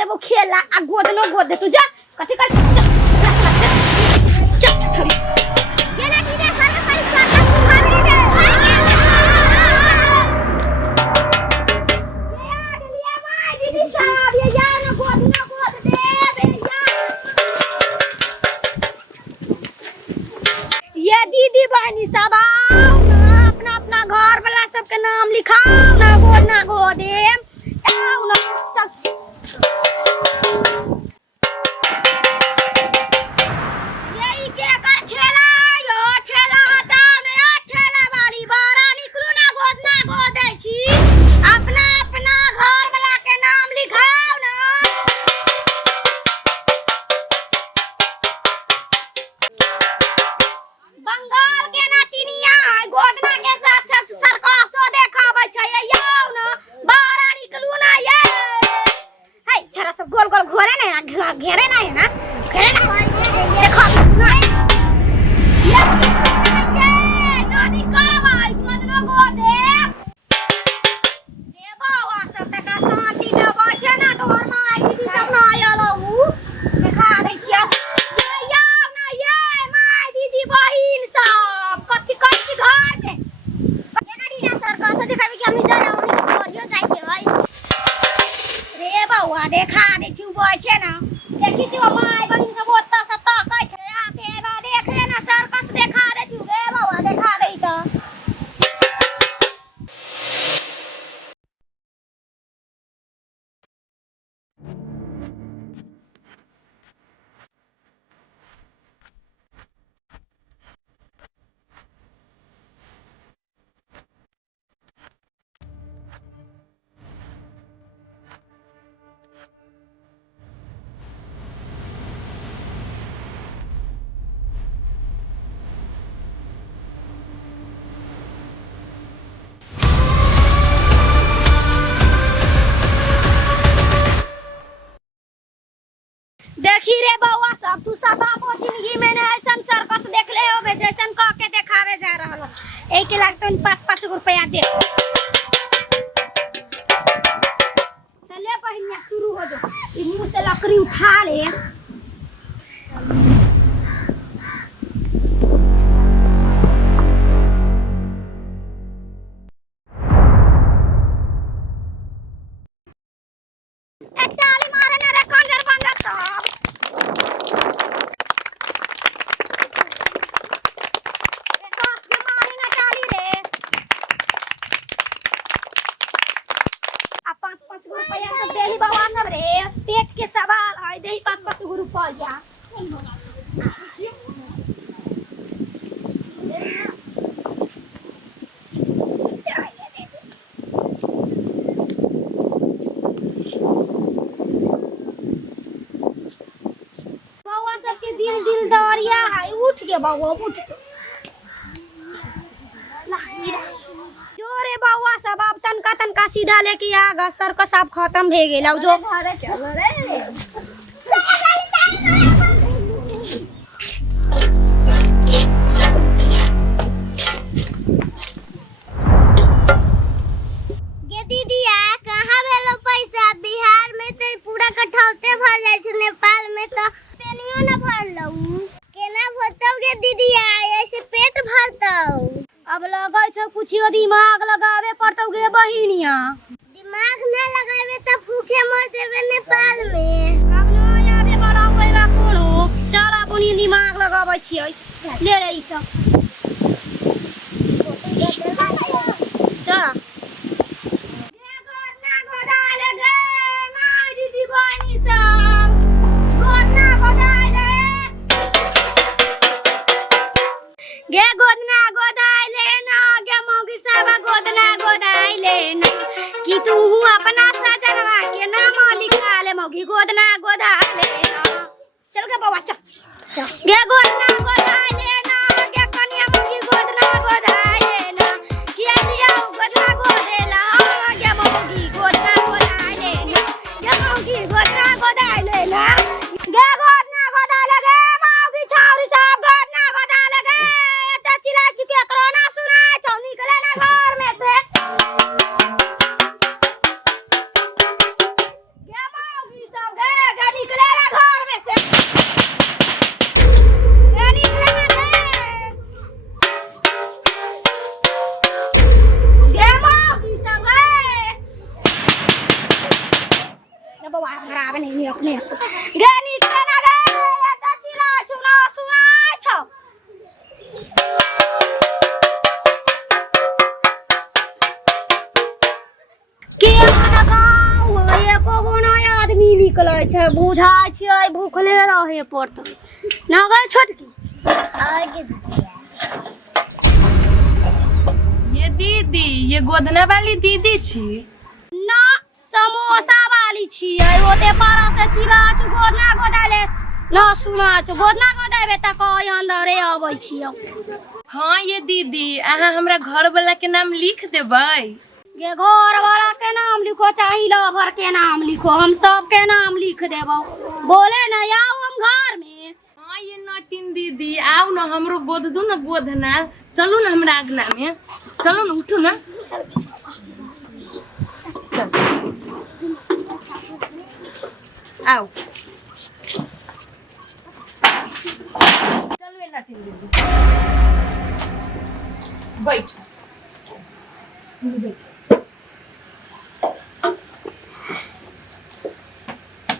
देबो खेला आ गोद न गोद दे तू जा कथि कर चल छोरी ये ना की दे सर सारी स्वागत भाभी रे ये आ लिया भाई दीदी साहब ये जा न गोद दे बेया ये दीदी बहनी सब आओ ना अपना अपना घर वाला सबके नाम लिखाओ ना गोद दे आओ ना चल यही के कर ठेला यो ठेला हटाओ ना या ठेला वाली बारा निकलू ना गोद दै छी अपना अपना घर वाला के नाम लिखाओ ना बंगाल के ना टिनिया गोदना के साथ सरकसो देखाबै छै आउ ना बारा निकलू ना ये हे छरा सब गोल गोल घोरे ना घेरे ना है ना घेरे ना देखो ना ये ना निकल भाई गोदना गोद दे बावा सब तक शांति में बचे ना तोहर माई दीदी सब ना आयल उ देखा दै छियै ये ना ये माई दीदी बहिन सब कथि कहै छी घर में एना डीना सरकस देखाबे कि हमनी जाय हमनी घरियो जाय के भाई रे बौआ देखा दे छी बचे ना देखि छी माई बहिन सब ओत्ता से ताकै छै आके बा देख ले ना सरकस देखा दे छी रे बौआ देखा दे त देखी रे बौआ सब तू सब बापो जिंदगी में ने ऐसन सर्कस देख ले होबे जैसन क के देखावे जा रहल ए के लागत 5-5 रुपया दे चले पहिनिया शुरू हो जो ई मुंह से लकड़ी उठा ले एकटाली मारे ना रे कंजर बंदर सब पेट के सवाल है दे 5-5 रुपया बौआ सबके दिल दरिया है उठ के बौआ उठ जोरे बौआ सब अब तनका सीधा लेके आगा सर्कस सब खत्म भे गेल जो घरे चल रे गे दीदिया कहां भेलो पैसा बिहार में त पूरा कठौते भर जाय छै नेपाल में त पेनियो न भरलौ केना भरतौ गे दीदिया ऐसे पेट भरतौ अब लगै छ कुछियो दिमाग लगावे पड़तौ गे बहिनिया दिमाग न लगावे त भूखे मर जेबे नेपाल में अब न आबे बड़ा होइबा कोनो चल अपनी दिमाग लगाबै छियै ले रे ई सब चल गे गोदना गोदाले गे माई दीदी बहिनी सब गोदना गोदाले गे गोदना गोदाले ना गे मौगी सब गोदना गोदाले ना कि तू अपना सजनवा के नाम लिखा ले मौगी गोदना गोदाले ना चल गे बाबा चल गे गोदना गोदाले ना गे कन्या मौगी गोदना गोदाले ना किया दिया गोदना गोदेला गे मौगी गोदना गोदाले ना गे मौगी गोदना गोदाले ना गे गोदना गोदाले गे मौगी छौरी सब गोदना गोदाले गे एते चिल्ला चिके करोना सुना छौ निकले ना घर में से गे मौगी सब बवा खराब नहीं अपने गे निकले ना गे एत चिला छुना सुनाय छ के मन गाँव एको गो ना आदमी निकले छै बुझाय छै भूखले रहे पड़त ना गे छोटकी आगे ये दीदी ये गोदना वाली दीदी छी ना समोसा वाली छियै ओते पारा से चिला छु गोदना गोदाले ना सुना छु गोदना गोदाबे त कहि अंदरे आबै छियौ हाँ ये दीदी अहाँ हमरा घर वाला के नाम लिख देबै ये घर वाला के नाम लिखो चाहे लवर के नाम लिखो हम सब के नाम लिख देबो बोले न आओ हम घर में हाँ ये नटिन दीदी आओ ना हमरो गोद दू ना गोदना चलू ना हमरा आगना में चलो ना उठो ना आओ चलो ये नटिन दीदी बैठ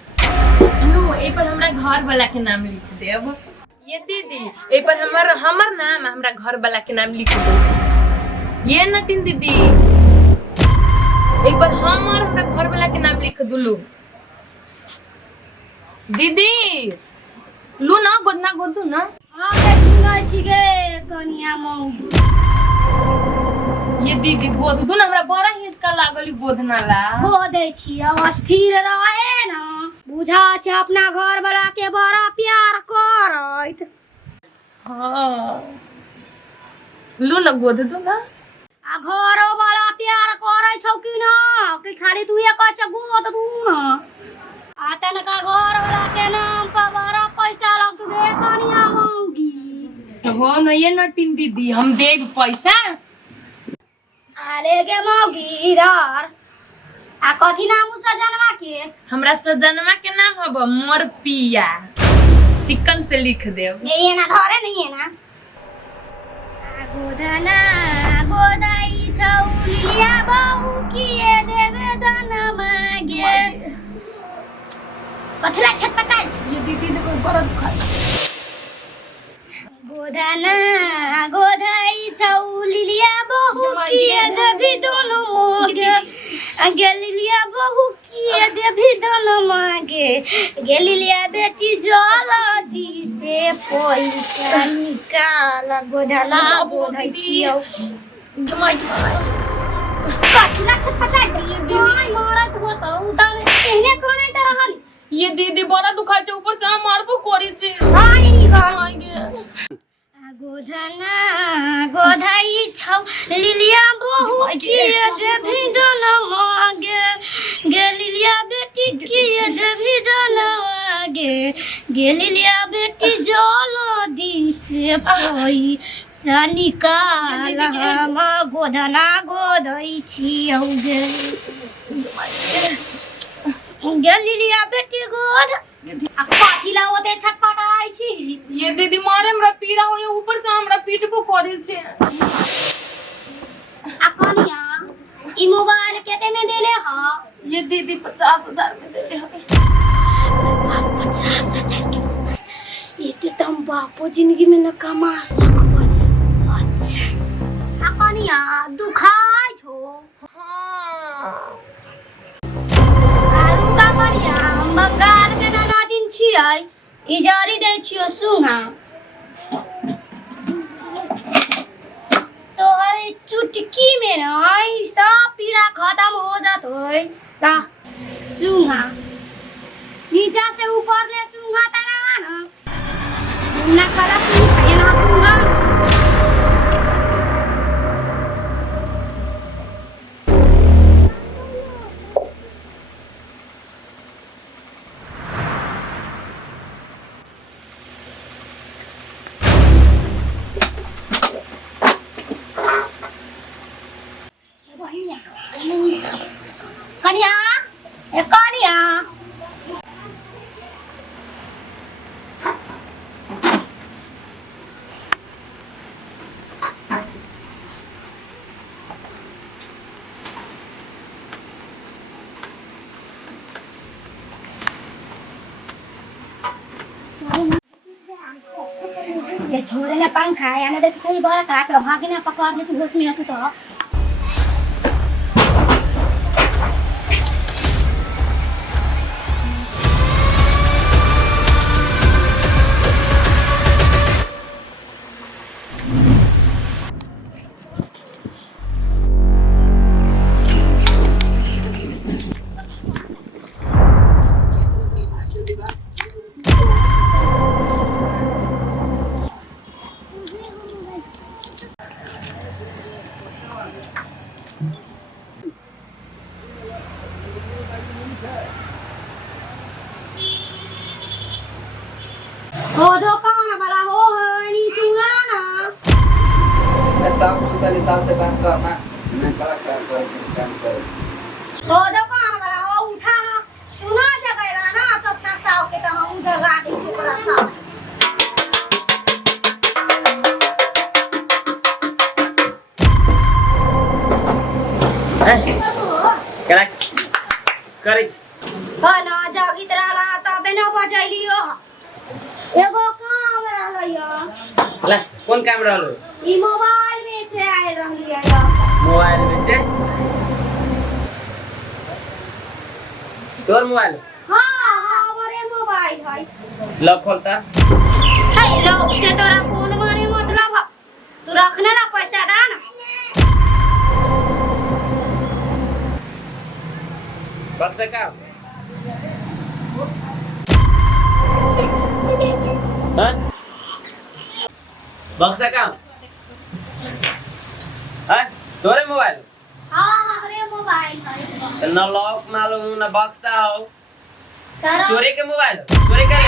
ए पर हमरा घर वाला के नाम लिख देब ये दीदी ए पर हमर नाम हमरा घर वाला के नाम लिख दो ये नटिन दीदी एक बार हमरा घर वाला के नाम लिख दुलू दीदी लू ना गोदना गोदू ना हां के सुनै छी गे कनिया मौगी ये दीदी गोद दू ना हमरा बड़ा हिसका लागल गोदना ला गोदै छी अस्थिर रहे ना बुझा छै अपना घर वाला के बड़ा प्यार करैत हां लू ना गोद दू ना आ घरो वाला प्यार करे छौ कि ना कि खाली तू एक छ गोद दू ना आ तनका घर वाला के नाम पर बड़ा पैसा लग गे कनिया मौगी हो न ये नटिन दीदी हम देब पैसा आले के मौगी इधर आ कथी नाम सजनवा के हमरा सजनवा के नाम हब मोर पिया चिकन से लिख देव ये ना घरे नहीं है ना गोधना गोदाई छौलिया बहु किए देवे दन मागे कथला छटपटाई ये दीदी देखो बड़ा दुखा गोधना गोदाई छौलिया बहु किए देवी दन मागे गेलिया बहु किए देवी दन मागे गेलिया बेटी जल्दी से पैसा निकाल गोधना गोदाई छियौ जमाई कथला छटपटाई ये दीदी मारत होतो उतार एहने कोने त रहल ये दीदी बड़ा दुखा छै ऊपर से हम मारबो करी छै हां ई घर आगे गोधना गोधाई छौ लिलिया बहु के देवी दन मागे गेलिया बेटी के देवी दन मागे गेलिया बेटी जल्दी से पैसा निकाल हम गोधना गोदई छियौ गे गेलिया बेटी गोद आ कथी ला ओते छटपटाई छी ये दीदी मारे हमरा पीड़ा होय ऊपर से हमरा पीटबो करी छै आ कनिया ई मोबाइल केते में देले ह ये दीदी 50,000 में देले हवे 50,000 के मोबाइल ये तो तुम बापो जिंदगी में न कमा सकबो अच्छा आ कनिया दुखाई छो हां आलू का कनिया हम बंगाल के नाटिन छियै इजारी दै छियो सुहा तोहर चुटकी में न सब पीड़ा खत्म हो जात होय ला सुहा नीचा से ऊपर ले सुहा तना ना करा तू छै ना सुहा कनिया ए कनिया ये छोरे ने पंखा है ना देख सही बड़ा काट भागे ना पकड़ ले तू होश में तू तो हो दुकान वाला हो नहीं सुना ना साफ सुथरा हिसाब से बात करना मैं बड़ा काम कर हो दुकान वाला हो उठा ना तू ना जगह ना तो अपना साव के तो हम जगा दे छोकरा साव करा करे हो ना जागित रहला तबे न बजैलियो एगो काम रहलैया ला कौन काम रहलो ई मोबाइल बेचे आए रहलिया मोबाइल बेचे तोर मोबाइल हां हमरे मोबाइल है लॉक खोलता है लोग से तोरा फोन माने मतलब तू रखने ना पैसा दा ना बक्सा काम हाँ बक्सा काम हाँ तोरे मोबाइल हां हमरे मोबाइल है न लॉक मालूम न बक्सा हो तारा चोरी के मोबाइल चोरी कर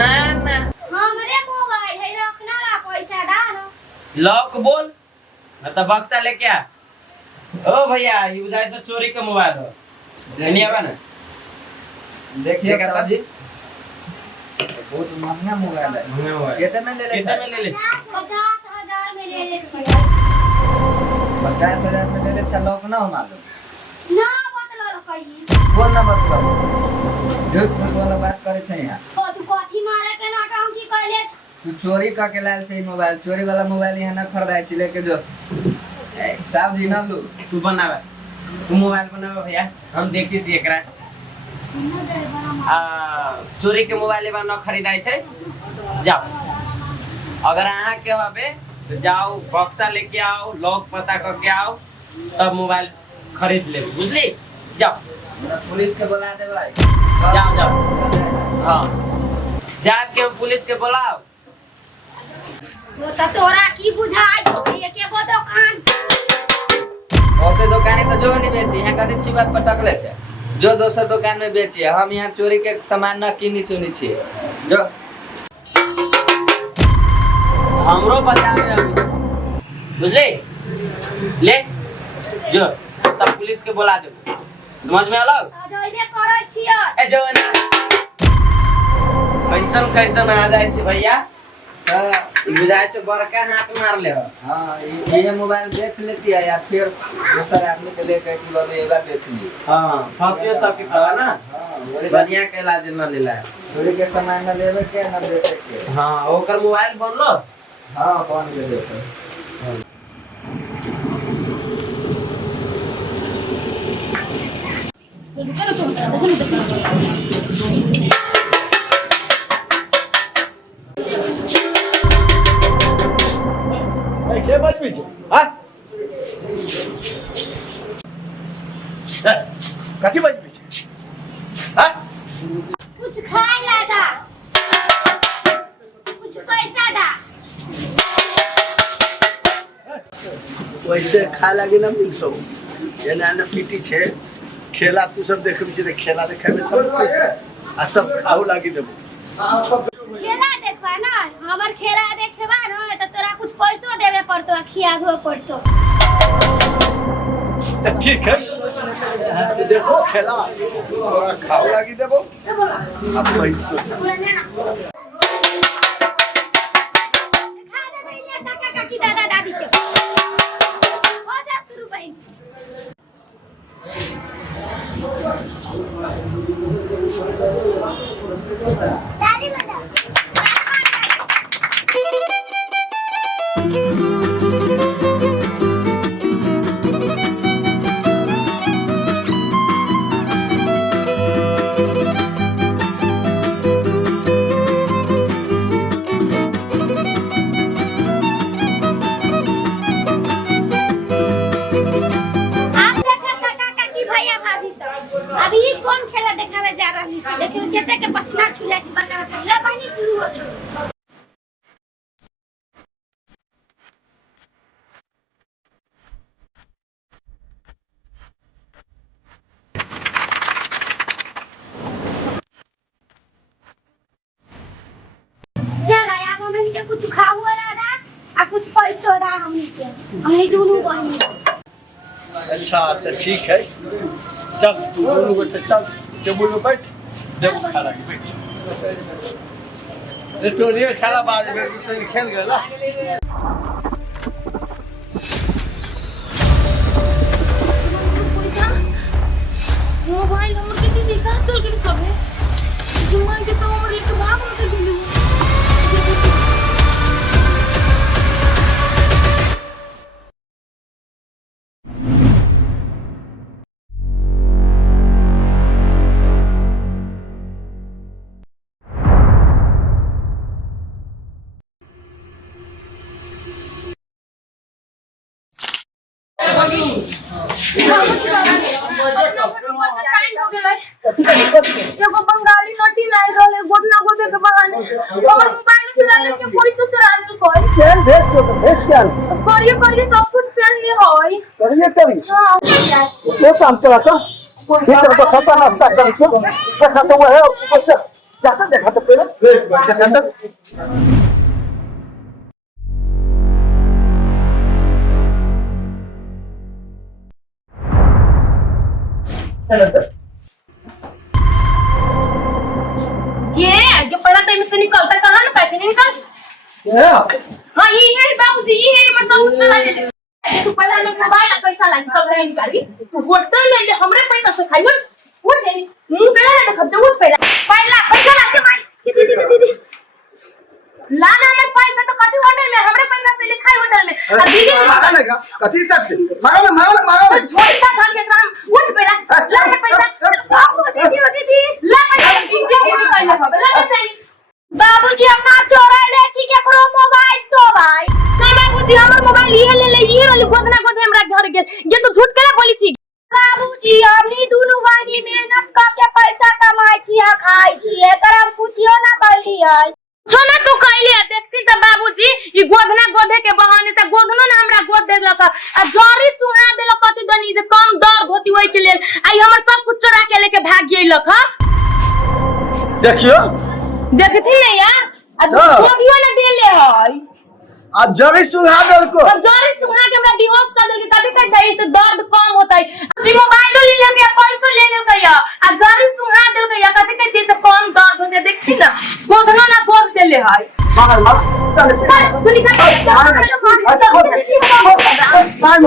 ना ना हमरे मोबाइल है रखना ला पैसा दा ना लॉक बोल न तो बक्सा लेके आ ओ भैया ये बुझाए तो चोरी का मोबाइल हो नहीं आवा ना देखिए देखा साहब जी बहुत महंगा मोबाइल है महंगा मोबाइल कितने में ले ले कितने में ले ले 50,000 में ले ले छी 50,000 में ले ले चलो ना हो मालूम ना बतलो कही बोल ना बतलो झूठ मूठ वाला बात करे छै यहाँ ओ तू कथी मारे के नौटंकी कइले छ तू चोरी का के लाल छै मोबाइल चोरी वाला मोबाइल यहाँ ना खरीदाई छी लेके जो साहब जी ना लो तू बनावे तू मोबाइल बनावे भैया हम देखी छी एकरा चोरी के मोबाइल बा न खरीदाई छै जाओ अगर अहाँ के हबे तो जाओ बक्सा लेके आओ लॉक पता करके आओ तब मोबाइल खरीद ले बुझली जाओ मेरा पुलिस के बुला दे भाई जाओ जाओ हाँ जाके हम पुलिस के बुलाओ वो तो तोरा की बुझाई एक एगो दुकान ओते दुकाने तो जो नहीं बेची यहाँ कथी छी बात पटकले छै जो दोसर दुकान में बेची है हम यहाँ चोरी के सामान न किनी चुनी छी जो हमरो बतावे अभी बुझले ले जो तब पुलिस के बुला दे समझ में आलो अजइबे करै छियै ए जवान कैसन कैसन आ जाए छै भैया ई बुझाय छै बड़का हाथ मार ले हो हाँ ये मोबाइल बेच लेती है या फिर दूसरे आदमी के लेकर कि बाबू ये बात बेच ली हां फसियो सब के कहा ना हाँ बढ़िया के इलाज न लेला चोरी के सामान न लेवे के न बेचे के हां ओकर मोबाइल बनलो हाँ कौन के देते के बजबी छै हां कथी बजबी छै हां कुछ खाए ला दा कुछ पैसा दा वैसे खा लागे ना मिल सो एना न पीटी छै खेला तू सब देखबी छै त खेला देखाबे तब पैसा आ तब खाऊ लागी देबो खेला देखबा ना हमर खेला देखेबा ना त तोरा कुछ पैसो देबे पड़तो खियाबो पड़तो त ठीक है तो देखो खेला तोरा खाऊ लागी देबो अब वही सोच खा दे भैया काका काकी दादा दादी के हो जा शुरू भाई ताली बजा भाभी सब अभी कौन खेला देखावे जा रही है देखियो केते के पसीना छूले छ बता ले पानी शुरू हो जाओ चल आया हमनी के कुछ खाओ वाला आ कुछ पैसो दा हमनी दोनों बहन अच्छा तो ठीक है चल तू दोनों बैठ चल टेबल में बैठ जब खाना की बैठ रेस्टोरेंट खाना बाद में तो खेल गया मोबाइल हमर के दीदी कहाँ चल गई सब है जुम्मन के सब हमर लेके भाग रहे थे दिल्ली एगो बंगाली नटी लाइल रहले गोदना गोदे के बहाने और मोबाइल चुरा लेके पैसा चुरा लेल कोई खेल भेस क्या करिए सब कुछ पहन ले होई करिए हां वो शाम करा था ठीक तो खाता नाश्ता कर चो देखा तो वो है बस जाता देखा तो पहले देखा तो ये पड़ा टाइम से निकलता कहां ना पैसे निकल हां ये है बाबूजी ये है पर सब कुछ चला ले तू पहला लोग मोबाइल पैसा ला तब है निकाली तू होटल में हमरे पैसा से खाइयो वो है मुंह पे ना खर्चा उठ पहला पैसा ला के माई दीदी ला ना हमर पैसा तो कथि होटल में हमरे पैसा से लिखाई होटल में और दीदी मांगा कथि तक मांगा छोटा घर के काम उठ बेटा ला हमर पैसा बाबू दीदी ला पैसा दीदी पहले बाबा ला पैसा बाबूजी हम ना चोरा ले छी केकरो मोबाइल तो भाई नहीं बाबूजी हमर मोबाइल ये ले ये वाली गोदना गोदे हमरा घर गेल ये तो झूठ केना बोली छी बाबूजी हमनी दोनों भाई मेहनत करके पैसा कमाई छी आ खाई छी एकर हम कुछियो ना कइली है छोना तू कहली देखती त बाबूजी ई गोदना गोदे के बहाने से गोदनो ना हमरा गोद दे देलक आ जरी सुहा देलक कति दनी जे कम दर्द होती ओई के लेल आई हमर सब कुछ चोरा के लेके भाग गेलक ह देखियो देखथि नहीं यार आ गोदियो ना देले हई आ जरी सुहा देल को और जरी सुहा के हमरा बेहोश कर देलके कथि कह चाहिए से दर्द कम होतई जी मोबाइल ले लेके पैसा ले लेके या आ जरी सुहा देलके या कथि कह चाहिए से कम दर्द होते देखी ना गोदनो ना गोद देले हई चल तू निकल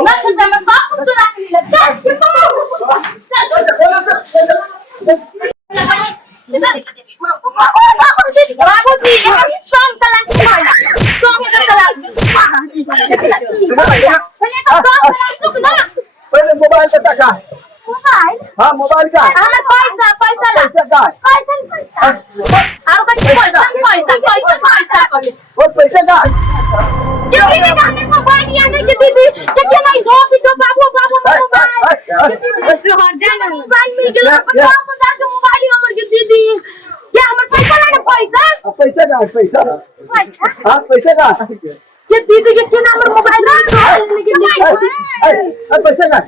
ना छुटा मैं सब कुछ चुरा के ले बाबूजी एकर सब सलाह सब एकर सलाह पहले मोबाइल का टका मोबाइल हां मोबाइल का हमर पैसा ला पैसा का पैसा और कुछ पैसा वो पैसा का क्यों दीदी गाने मोबाइल या नहीं दीदी क्या नहीं झोप बाबू मोबाइल मोबाइल मिल गया 50,000 के मोबाइल हमर के दीदी क्या हमर पैसा लाने पैसा का पैसा हां पैसा का के दीदी के केना हमर मोबाइल पैसा का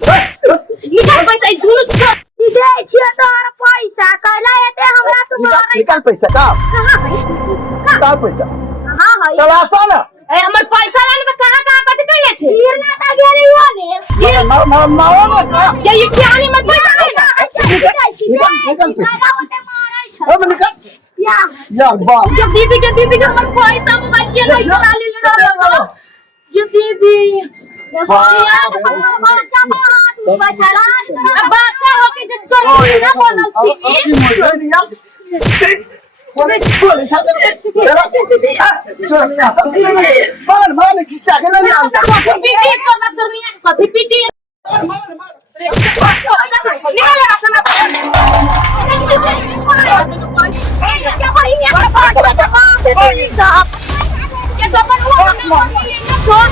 निकाल पैसा ई दुनु ई दे छिए तोर पैसा कहला एते हमरा तू मारै निकाल पैसा का कहां है का पैसा हां है तलाशा ना ए हमर पैसा लाने त कहां कथि कइले छे गिरना ता गेरी होने मारो का ये क्या नहीं मत पैसा निकाल पैसा होते मारै छ हम निकाल या बा ये दीदी के हमर पैसा मोबाइल के नहीं चला ले ये दीदी बच्चा हो के जे चोरी ना बनल छी मान खिस्सा के ले पीटी चोरा चोरिया कथि पीटी निकाल राशन ये तो अपन